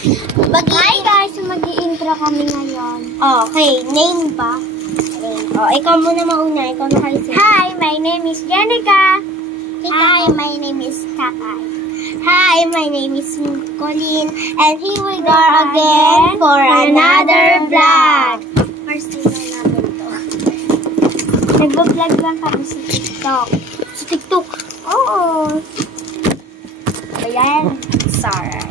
Hi guys, mag-i-intro kami ngayon. Okay, name ba? Ikaw muna mauna. Ikaw na kayo. Hi, my name is Jenica. Hi, my name is Kakay. Hi, my name is Colleen. And here we go again for another vlog. First time na namin to. Nag-vlog lang kami sa TikTok. Sa TikTok? Oo. Ayan. Sorry.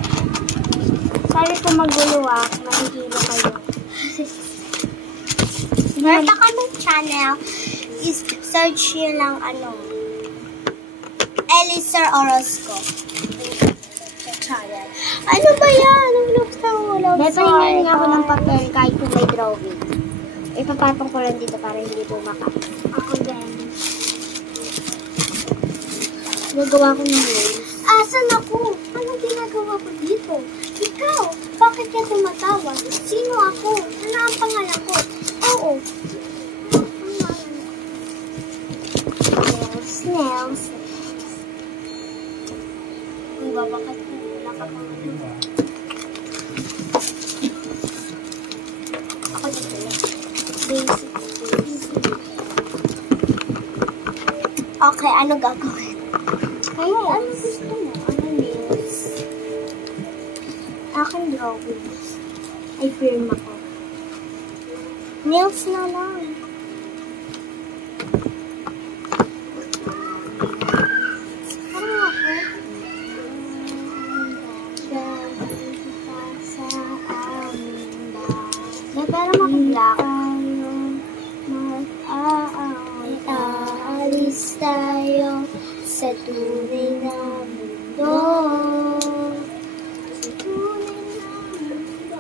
Sorry kung magulo mahihilo kayo. Meron pa kaming channel. Is search nyo lang Elisa Orozco. Channel. Ano ba yan? Ang looks na ulo. Beto hingin nga ako ng papel kahit kung may drawing. Ipapatong ko lang dito para hindi bumaka. Ako din. Gagawa ko ng waves. Asan ako? Anong ginagawa ko dito? Ikaw, bakit ka tumatawa? Sino ako? Ano ang pangalan ko? Oo. Snails. Ang babakat ko. Wala ka pang Ako dito lang. Basic. Okay, ano gagawin? Kayo, ano gusto mo? Ano nails? Akin drawings. Ay, firma ko. Nails na lang. Parang ako. Sa amin ba? Pero maki-black. Aalis tayo sa tunay na mundo. Sa tunay na mundo.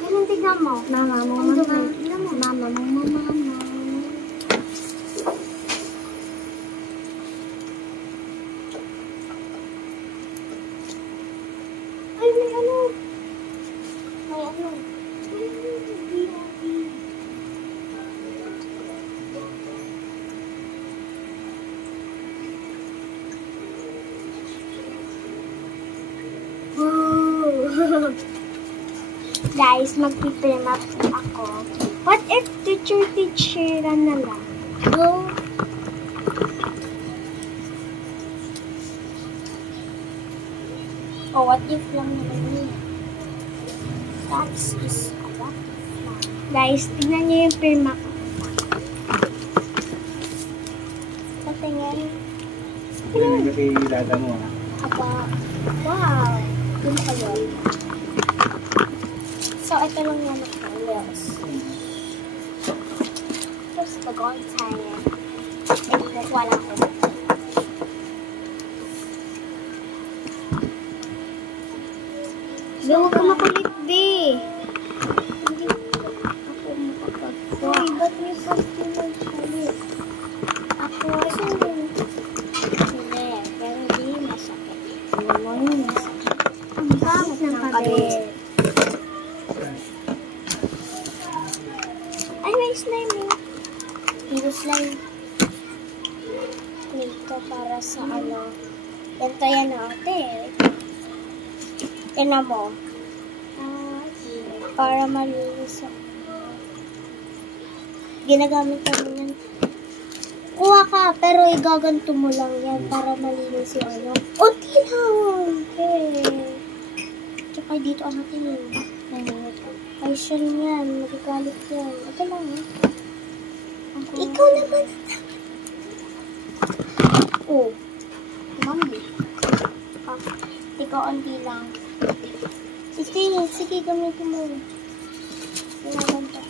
Ganun tignan mo. Mama mo. Ay, may ano. Guys, mag-prepare ako. What if teacher na lang? Go. Oh, what if lang naman yun? That's is a what if lang. Guys, tignan niyo yung pirma ko. Patingin. Ano yung nakilala mo? Aba. Wow. Yun pa yun. So, ito lang yan ako. Wheels. Tapos, pag-on tayo. Ay, wala ko. Be, huwag ka makulit, Be. Hindi ako makapagpo. Ay, ba't may pagpinagkulit? Ako, hindi. Hindi, pero di masakit. Ano mo yung masakit? Ang bakit ng kabit? Ay, may slime eh. Hero slime. Ito para sa ganito yan ate. Tignan mo. Para malinis ginagamit namin yan. Kuha ka, pero igaganto mo lang yan para malinis yung unti lang. Okay. Tsaka dito natin yun. Ay, siya yan. Magagalit yan. Ito lang ikaw naman. Oh. Mami. Ikaw onti lang. Sige, gamitin mo. Pinaganda.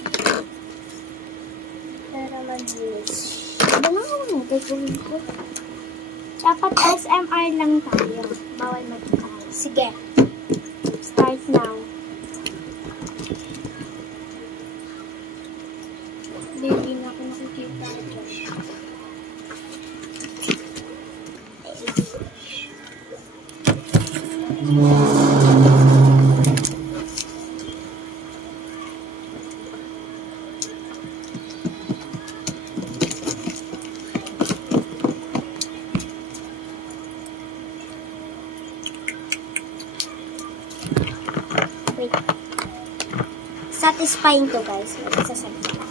Para malinis. Ano nga gagawin ko? Dapat SMR lang tayo. Bawal magkakal. Sige. Start now. Hindi na ako nakikita. satisfying to guys. Magsasalita ako.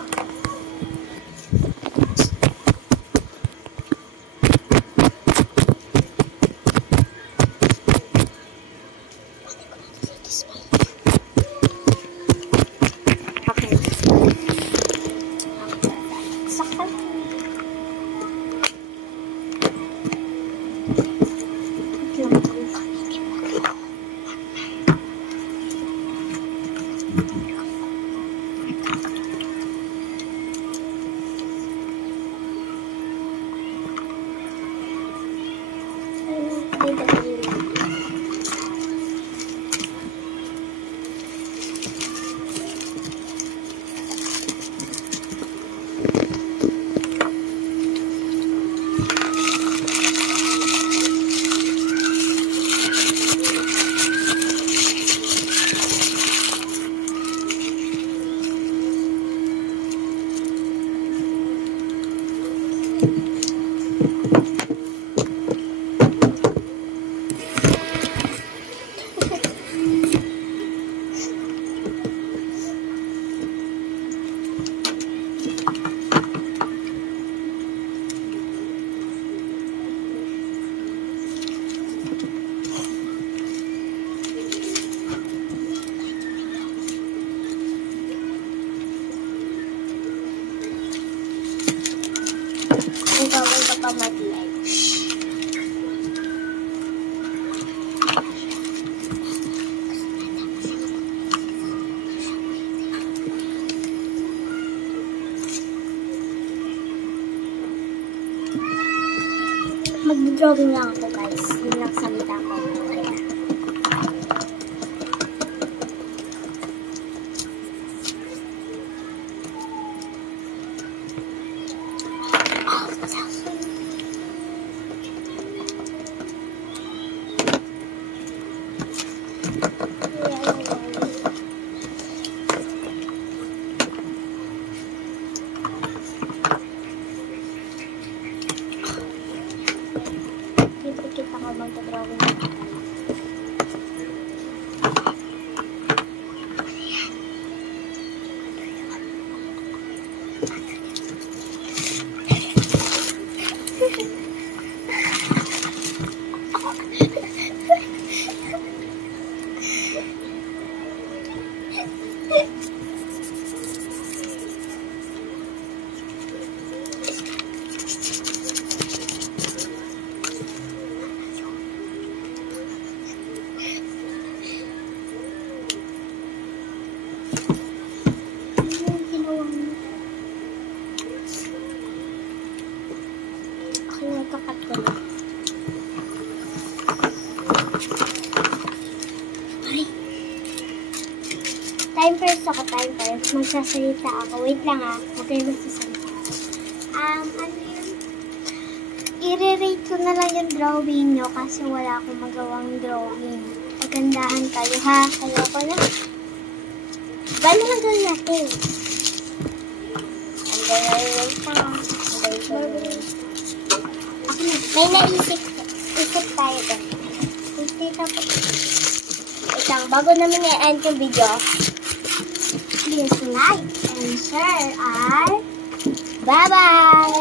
Bawal ka pa mag-live. Mag-drawing lang ako guys. Yun lang salita ko. Kaya. Kita ko mag-drawing. Kakat ko na. Ay. Time first ako, time first. Magsasalita ako. Wait lang ah. Okay, magsasalita. Ano yun? I-rate ko na lang yung drawing nyo kasi wala akong magawang drawing. Pagandahan kayo ha. Kaya ko na. Gano'n lang gawin natin. Ang gawin pa. Ang gawin. May naisip tayo doon. Isang bago namin i-end yung video, please like and share. Bye-bye!